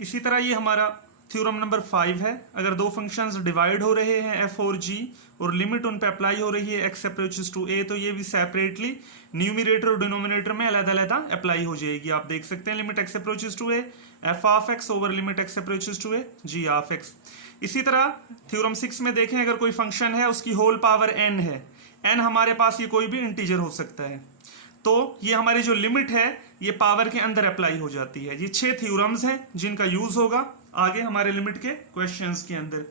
इसी तरह ये हमारा थ्योरम नंबर 5 है। अगर दो फंक्शंस डिवाइड हो रहे हैं f और g और लिमिट उन पे अप्लाई हो रही है x अप्रोचेस टू a, तो ये भी सेपरेटली न्यूमरेटर और डिनोमिनेटर में अलग-अलग अप्लाई हो जाएगी। आप देख सकते हैं limit x approaches to a f of x over limit x approaches to a g of x। इसी तरह थ्योरम 6 में देखें, अगर कोई फंक्शन है उसकी होल पावर n है, n हमारे पास ये कोई भी इंटीजर हो सकता है, तो ये हमारी जो लिमिट है ये पावर के अंदर अप्लाई हो जाती है। ये 6 थ्योरम्स हैं जिनका यूज होगा आगे हमारे लिमिट के क्वेश्चंस के अंदर।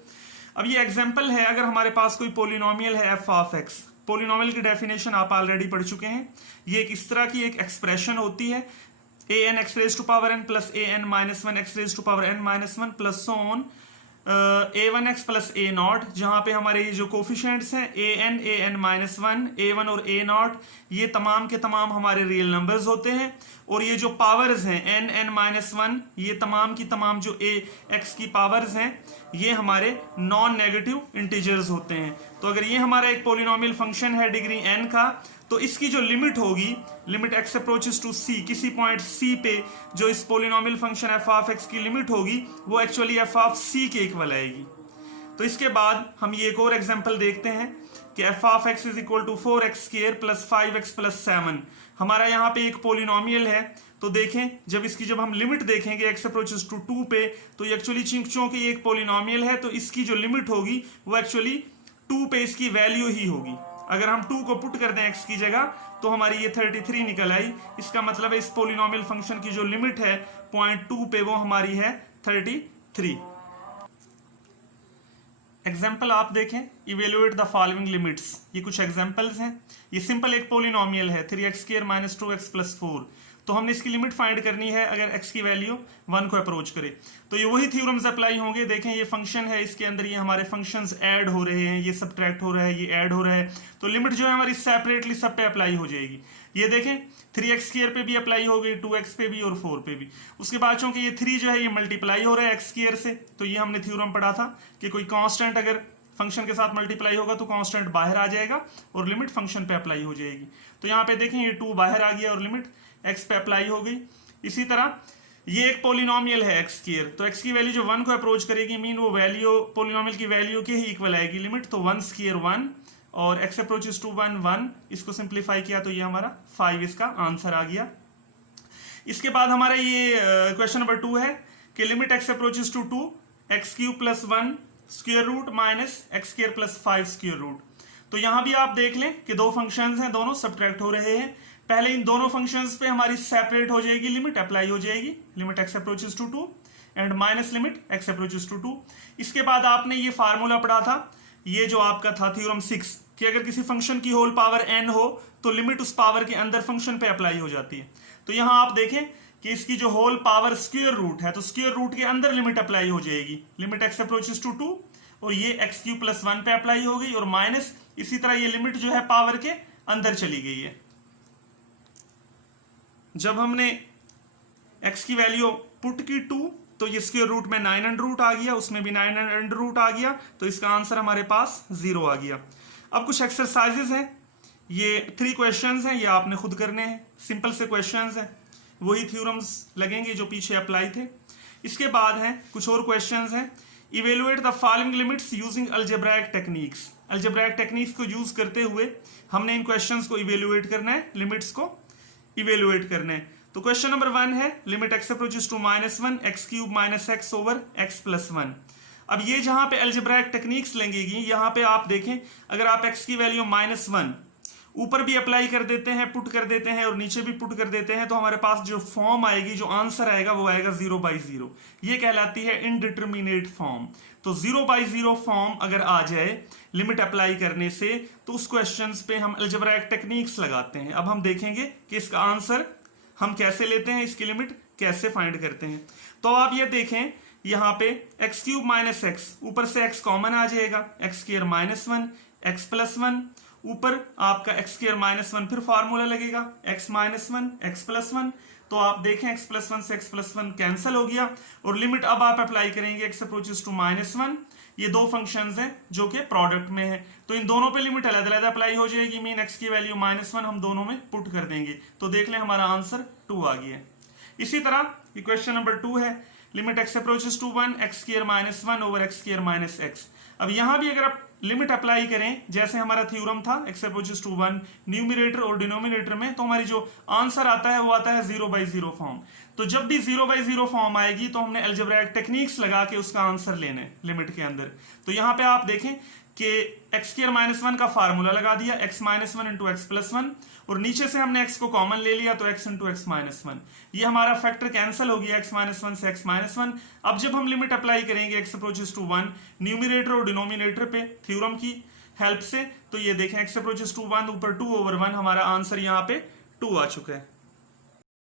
अब ये एग्जांपल है, अगर हमारे पास कोई पोलिनोमियल है f ऑफ x, पोलिनोमियल की डेफिनेशन आप ऑलरेडी पढ़ चुके हैं। ये एक इस तरह की एक एक्सप्रेशन होती है an x raise to power n plus an minus 1 x raise to power n minus 1 plus so on a1x plus a naught, जहां पे हमारे ये जो कोफिशिएंट्स हैं an माइनस 1 a1 और a नॉट, ये तमाम के तमाम हमारे रियल नंबर्स होते हैं। और ये जो पावर्स हैं n माइनस 1, ये तमाम की तमाम जो x की पावर्स हैं ये हमारे नॉन नेगेटिव इंटीजर्स होते हैं। तो अगर ये हमारा एक पोलिनोमियल फंक्शन है डिग्री n का, तो इसकी जो लिमिट होगी, limit x approaches to c, किसी पॉइंट c पे जो इस polynomial function f of x की लिमिट होगी वो एक्चुअली f ऑफ c के इक्वल आएगी। तो इसके बाद हम ये एक और एग्जांपल देखते हैं कि f of x is equal to 4x square plus 5x plus 7। हमारा यहाँ पे एक पोलिनोमियल है, तो देखें जब हम लिमिट देखेंगे x अप्रोचेस टू 2 पे, तो एक्चुअली चूंकि एक पोलिनोमियल है तो इसकी जो लिमिट होगी वो एक्चुअली 2 पे इसकी वैल्यू ही होगी। अगर हम 2 को पुट कर दें x की जगह तो हमारी ये 33 निकल आई। इसका मतलब है इस पोलिनोमियल फंक्शन की जो लिमिट है पॉइंट 2 पे वो हमारी है 33। एग्जाम्पल आप देखें, इवेल्युएट द फॉलोइंग लिमिट्स। ये कुछ एग्जाम्पल्स हैं। ये सिंपल एक पोलिनोमियल है 3x square minus 2x plus 4, तो हमने इसकी लिमिट फाइंड करनी है अगर x की वैल्यू 1 को अप्रोच करे। तो ये वही थ्योरम्स अप्लाई होंगे। देखें ये फंक्शन है, इसके अंदर ये हमारे फंक्शंस ऐड हो रहे हैं, ये सब्ट्रैक्ट हो रहा है, ये ऐड हो रहा है, तो लिमिट जो है हमारी सेपरेटली सब पे अप्लाई हो जाएगी। ये देखें 3x स्क्वायर पे भी अप्लाई हो गई, 2x पे भी और 4 पे भी। उसके बाद चूंकि ये 3 जो है ये मल्टीप्लाई हो रहा है x स्क्वायर से, तो ये हमने थ्योरम पढ़ा था कि कोई कांस्टेंट अगर फंक्शन के साथ मल्टीप्लाई होगा तो कांस्टेंट बाहर आ जाएगा और लिमिट फंक्शन पे अप्लाई हो जाएगी। तो यहाँ पे देखें ये 2 बाहर आ गया और लिमिट x पे अप्लाई हो गई। इसी तरह ये एक पोलिनोमियल है x स्क्वायर, तो x की वैल्यू जो 1 को अप्रोच करेगी मीन वो वैल्यू पोलिनोमियल की वैल्यू के ही इक्वल आएगी लिमिट, तो 1 स्क्वायर 1 और x अप्रोचेस टू 1 1, इसको सिंप्लीफाई किया तो ये हमारा 5 इसका आंसर आ गया। इसके बाद हमारा ये क्वेश्चन नंबर 2 है कि limit x approaches to 2 x cube plus 1 square root minus x square plus 5 square root. तो यहां भी आप देख लें कि दो फंक्शंस हैं, दोनों सब्ट्रैक्ट हो रहे हैं। पहले इन दोनों फंक्शंस पे हमारी सेपरेट हो जाएगी लिमिट, अप्लाई हो जाएगी limit x approaches to 2 and minus limit x approaches to 2। इसके बाद आपने ये फार्मूला पढ़ा था, ये जो आपका था थ्योरम 6, कि अगर किसी फंक्शन की होल पावर n हो तो लिमिट उस पावर के अंदर फंक्शन पे अप्लाई हो जाती है। तो यहां आप देखें कि इसकी जो होल पावर स्क्वायर रूट है, तो स्क्वायर रूट के अंदर लिमिट अप्लाई हो जाएगी लिमिट x अप्रोचेस टू 2, और ये x क्यूब प्लस 1 पे अप्लाई हो गई और माइनस इसी तरह ये लिमिट जो है पावर के अंदर चली गई है। जब हमने x की वैल्यू पुट की 2 तो ये स्क्वायर रूट में 9 अंडर रूट आ गया, उसमें भी 9 अंडर रूट आ गया, तो इसका आंसर हमारे पास 0 आ गया। अब कुछ एक्सरसाइजेस हैं, ये 3 क्वेश्चंस हैं, ये आपने खुद करने हैं, सिंपल से क्वेश्चंस हैं, वही थ्योरम्स लगेंगे जो पीछे अप्लाई थे। इसके बाद हैं कुछ और क्वेश्चंस हैं, evaluate the following limits using algebraic techniques. Algebraic techniques को यूज करते हुए हमने इन क्वेश्चंस को इवेलुएट करना है, लिमिट्स को इवेलुएट करना है। तो क्वेश्चन नंबर 1 है limit x approaches to -1 x cube minus x over x plus 1। अब ये जहां पे अलजेब्राइक टेक्निक्स लगेगी, यहां पे आप देखें अगर आप x की वैल्यू -1 ऊपर भी अप्लाई कर देते हैं, पुट कर देते हैं और नीचे भी पुट कर देते हैं, तो हमारे पास जो फॉर्म आएगी, जो आंसर आएगा वो आएगा 0/0। ये कहलाती है इनडिटर्मिनेट फॉर्म। तो 0/0 फॉर्म अगर आ जाए लिमिट अप्लाई करने से, तो उस क्वेश्चंस पे हम अलजेब्राइक टेक्निक्स लगाते हैं। अब हम देखेंगे कि इसका आंसर हम कैसे लेते हैं, इसकी लिमिट कैसे फाइंड करते हैं। तो आप ये देखें यहाँ पे x क्यूब माइनस x, ऊपर से x कॉमन आ जाएगा, x स्क्वायर -1 x प्लस 1, ऊपर आपका x स्क्वायर -1, फिर फार्मूला लगेगा x -1 x प्लस 1। तो आप देखें x प्लस 1 से x प्लस 1 कैंसिल हो गया और लिमिट अब आप अप्लाई करेंगे x अप्रोचेस टू -1। ये दो फंक्शंस हैं जो कि प्रोडक्ट में है, तो इन दोनों पे लिमिट अलग अलग अप्लाई हो जाएगी। मीन x की वैल्यू -1 हम दोनों में पुट कर देंगे, तो देख लें हमारा आंसर 2 आ गया है। इसी तरह क्वेश्चन नंबर 2 है limit x approaches to 1 x square minus 1 over x square minus x। अब यहां भी अगर आप लिमिट अप्लाई करें जैसे हमारा थ्योरम था x अप्रोचेस टू 1 न्यूमरेटर और डिनोमिनेटर में, तो हमारी जो आंसर आता है वो आता है 0/0 फॉर्म। तो जब भी 0/0 फॉर्म आएगी तो हमने अलजेब्राइक टेक्निक्स लगा के उसका आंसर लेने लिमिट के अंदर। तो यहाँ पे आप देखें कि x स्क्वायर माइनस 1 का फार्मूला लगा दिया, x minus 1 into x plus 1, और नीचे से हमने x को कॉमन ले लिया तो x इंटू एक्स माइनस 1। ये हमारा फैक्टर कैंसिल हो गया x माइनस 1 से x माइनस 1। अब जब हम लिमिट अप्लाई करेंगे x अप्रोचेस टू 1 न्यूमरेटर और डिनोमिनेटर पे थ्योरम की हेल्प से, तो ये देखें x अप्रोचेस टू 1 ऊपर 2 ओवर 1, हमारा आंसर यहाँ पे 2 आ चुका है।